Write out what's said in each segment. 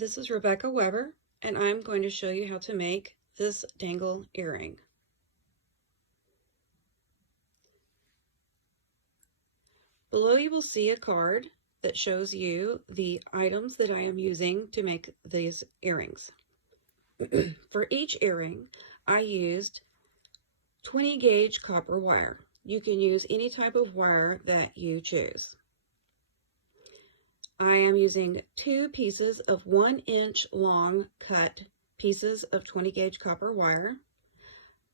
this is Rebecca Weber, and I'm going to show you how to make this dangle earring. Below you will see a card that shows you the items that I am using to make these earrings. For each earring, I used 20 gauge copper wire. You can use any type of wire that you choose. I am using 2 pieces of 1 inch long cut pieces of 20 gauge copper wire.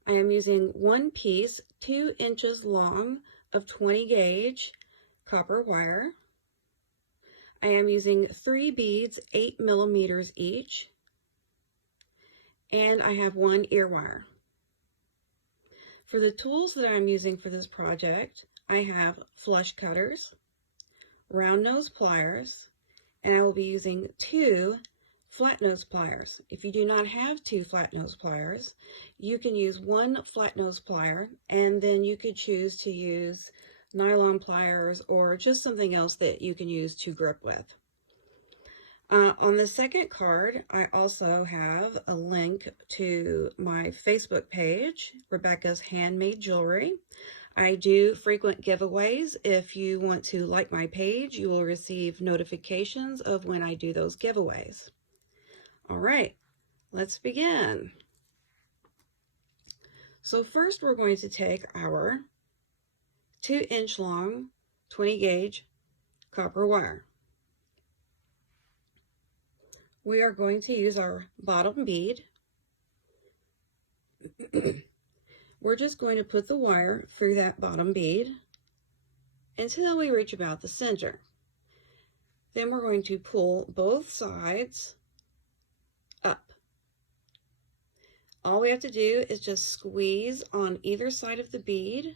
I am using 1 piece 2 inches long of 20 gauge copper wire. I am using 3 beads 8 millimeters each, and I have 1 ear wire. For the tools that I'm using for this project, I have flush cutters, round nose pliers, and I will be using 2 flat nose pliers. If you do not have 2 flat nose pliers, you can use 1 flat nose plier, and then you could choose to use nylon pliers or just something else that you can use to grip with. On the second card, I also have a link to my Facebook page, Rebecca's Handmade Jewelry. I do frequent giveaways. If you want to like my page, you will receive notifications of when I do those giveaways. All right, let's begin. So first we're going to take our 2 inch long 20 gauge copper wire. We are going to use our bottom bead. We're just going to put the wire through that bottom bead until we reach about the center. Then we're going to pull both sides up. All we have to do is just squeeze on either side of the bead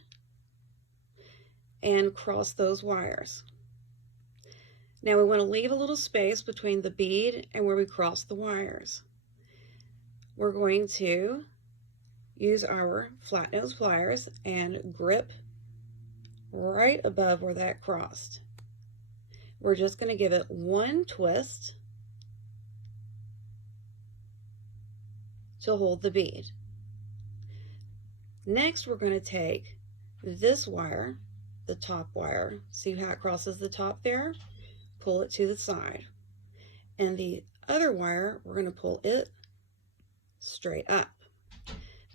and cross those wires. Now we want to leave a little space between the bead and where we cross the wires. We're going to use our flat nose pliers and grip right above where that crossed. We're just going to give it 1 twist to hold the bead. Next, we're going to take this wire, the top wire, see how it crosses the top there? Pull it to the side. And the other wire, we're going to pull it straight up.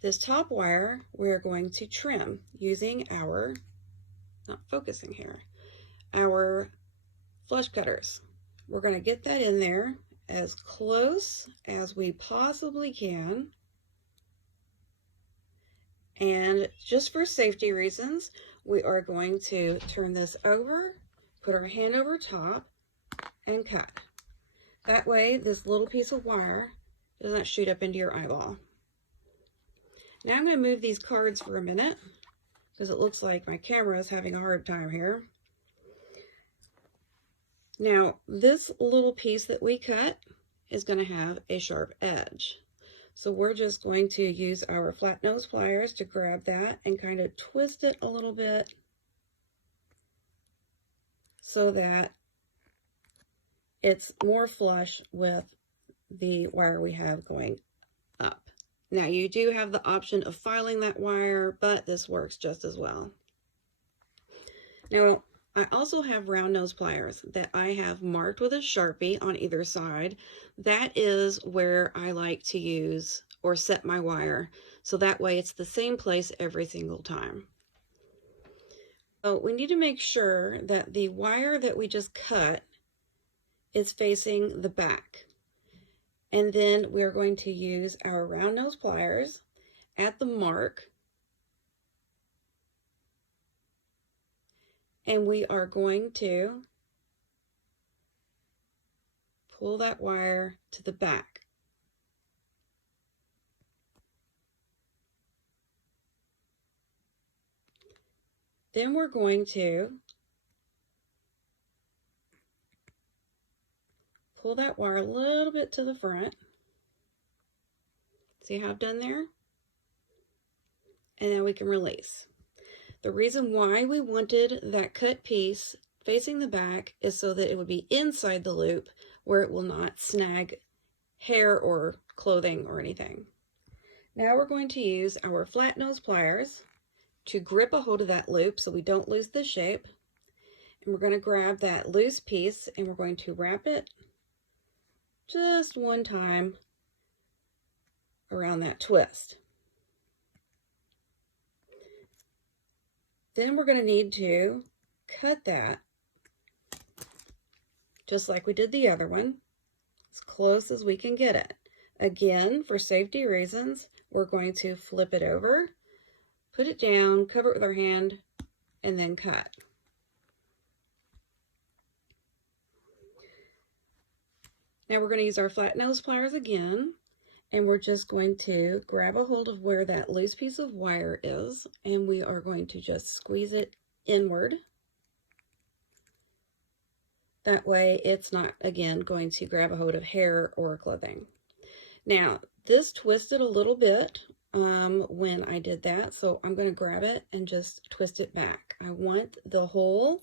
This top wire, we're going to trim using our, not focusing here, our flush cutters. We're going to get that in there as close as we possibly can. And just for safety reasons, we are going to turn this over, put our hand over top, and cut. That way, this little piece of wire doesn't shoot up into your eyeball. Now I'm going to move these cards for a minute because it looks like my camera is having a hard time here. Now, this little piece that we cut is going to have a sharp edge. So we're just going to use our flat nose pliers to grab that and kind of twist it a little bit so that it's more flush with the wire we have going up. Now you do have the option of filing that wire, but this works just as well. Now I also have round nose pliers that I have marked with a Sharpie on either side. That is where I like to use or set my wire, so that way it's the same place every single time. So we need to make sure that the wire that we just cut is facing the back. And then we're going to use our round nose pliers at the mark, and we are going to pull that wire to the back. Then we're going to pull that wire a little bit to the front. See how I've done there? And then we can release. The reason why we wanted that cut piece facing the back is so that it would be inside the loop where it will not snag hair or clothing or anything. Now we're going to use our flat nose pliers to grip a hold of that loop so we don't lose the shape. And we're going to grab that loose piece and we're going to wrap it just one time around that twist. Then we're going to need to cut that just like we did the other one, as close as we can get it. Again, for safety reasons, we're going to flip it over, put it down, cover it with our hand, and then cut. Now we're going to use our flat nose pliers again, and we're just going to grab a hold of where that loose piece of wire is, and we are going to just squeeze it inward. That way it's not, again, going to grab a hold of hair or clothing. Now, this twisted a little bit when I did that, so I'm going to grab it and just twist it back. I want the hole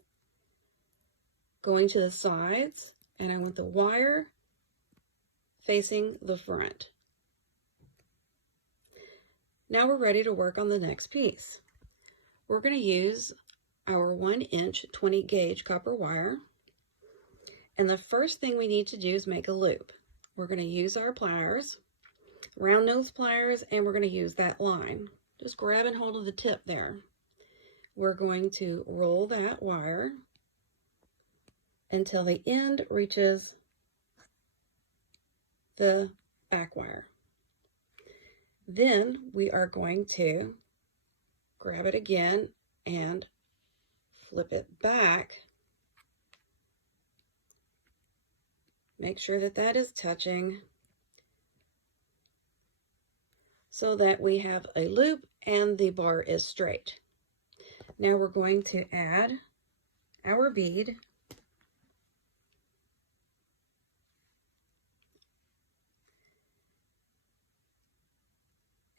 going to the sides, and I want the wire facing the front. Now we're ready to work on the next piece. We're going to use our 1-inch 20 gauge copper wire, and the first thing we need to do is make a loop. We're going to use our pliers, round nose pliers, and we're going to use that line. Just grab and hold of the tip there. We're going to roll that wire until the end reaches the back wire. Then we are going to grab it again and flip it back. Make sure that that is touching so that we have a loop and the bar is straight. Now we're going to add our bead.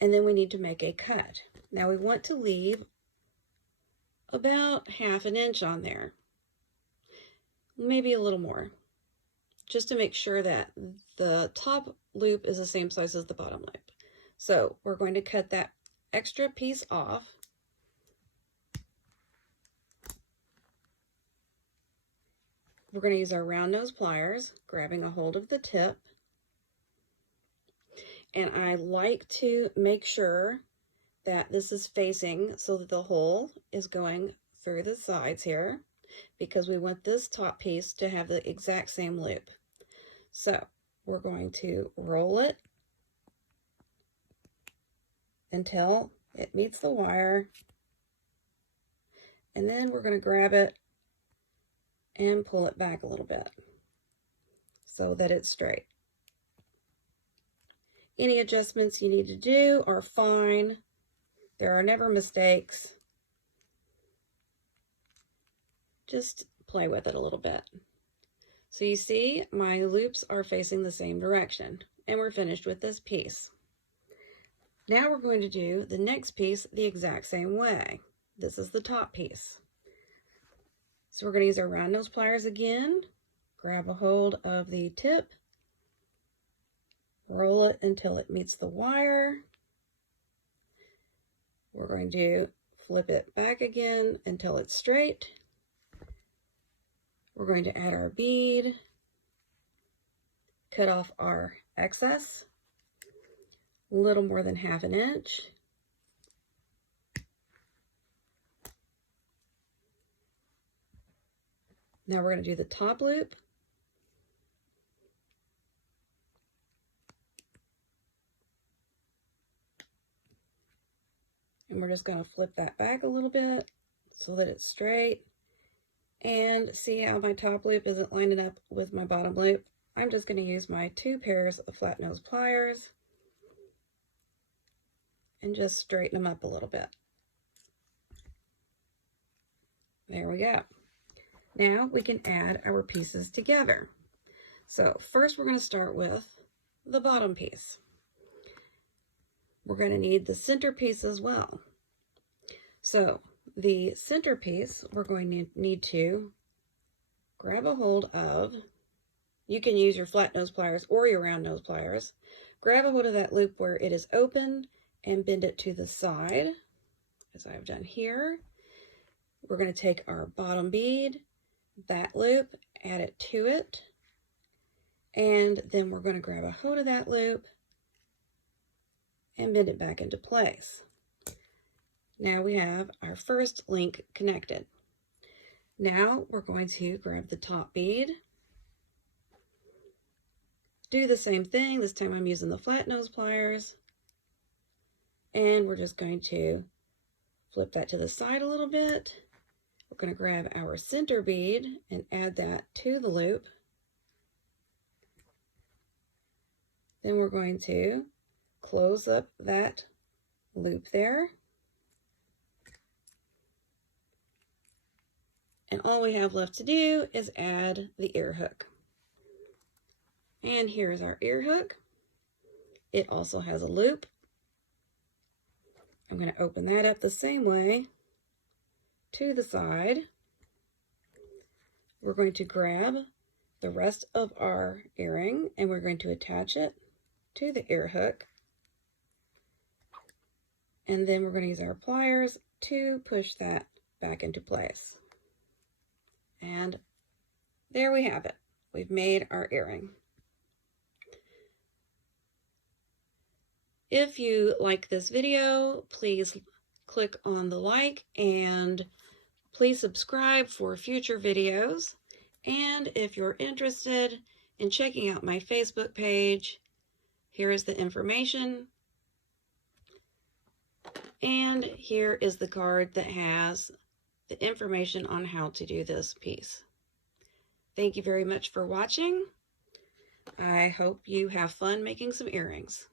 And then we need to make a cut. Now we want to leave about 1/2 inch on there, maybe a little more, just to make sure that the top loop is the same size as the bottom loop. So we're going to cut that extra piece off. We're going to use our round nose pliers, grabbing a hold of the tip. And I like to make sure that this is facing so that the hole is going through the sides here, because we want this top piece to have the exact same loop. So we're going to roll it until it meets the wire, and then we're going to grab it and pull it back a little bit so that it's straight. Any adjustments you need to do are fine. There are never mistakes. Just play with it a little bit. So you see, my loops are facing the same direction, and we're finished with this piece. Now we're going to do the next piece the exact same way. This is the top piece. So we're going to use our round nose pliers again, grab a hold of the tip, roll it until it meets the wire. We're going to flip it back again until it's straight. We're going to add our bead, cut off our excess, a little more than 1/2 inch. Now we're going to do the top loop. And we're just going to flip that back a little bit so that it's straight. And see how my top loop isn't lining up with my bottom loop? I'm just going to use my 2 pairs of flat nose pliers and just straighten them up a little bit. There we go. Now we can add our pieces together. So first we're going to start with the bottom piece. We're going to need the center piece as well. So the center piece, we're going to need to grab a hold of You can use your flat nose pliers or your round nose pliers. Grab a hold of that loop where it is open and bend it to the side, as I've done here. We're going to take our bottom bead, that loop, add it to it, and then we're going to grab a hold of that loop and bend it back into place. Now we have our first link connected. Now we're going to grab the top bead, do the same thing. This time I'm using the flat nose pliers, and we're just going to flip that to the side a little bit. We're going to grab our center bead and add that to the loop. Then we're going to close up that loop there. And all we have left to do is add the ear hook. And here's our ear hook. It also has a loop. I'm going to open that up the same way to the side. We're going to grab the rest of our earring and we're going to attach it to the ear hook. And then we're going to use our pliers to push that back into place. And there we have it. We've made our earring. If you like this video, please click on the like and please subscribe for future videos. And if you're interested in checking out my Facebook page, here is the information. And here is the card that has the information on how to do this piece. Thank you very much for watching. I hope you have fun making some earrings.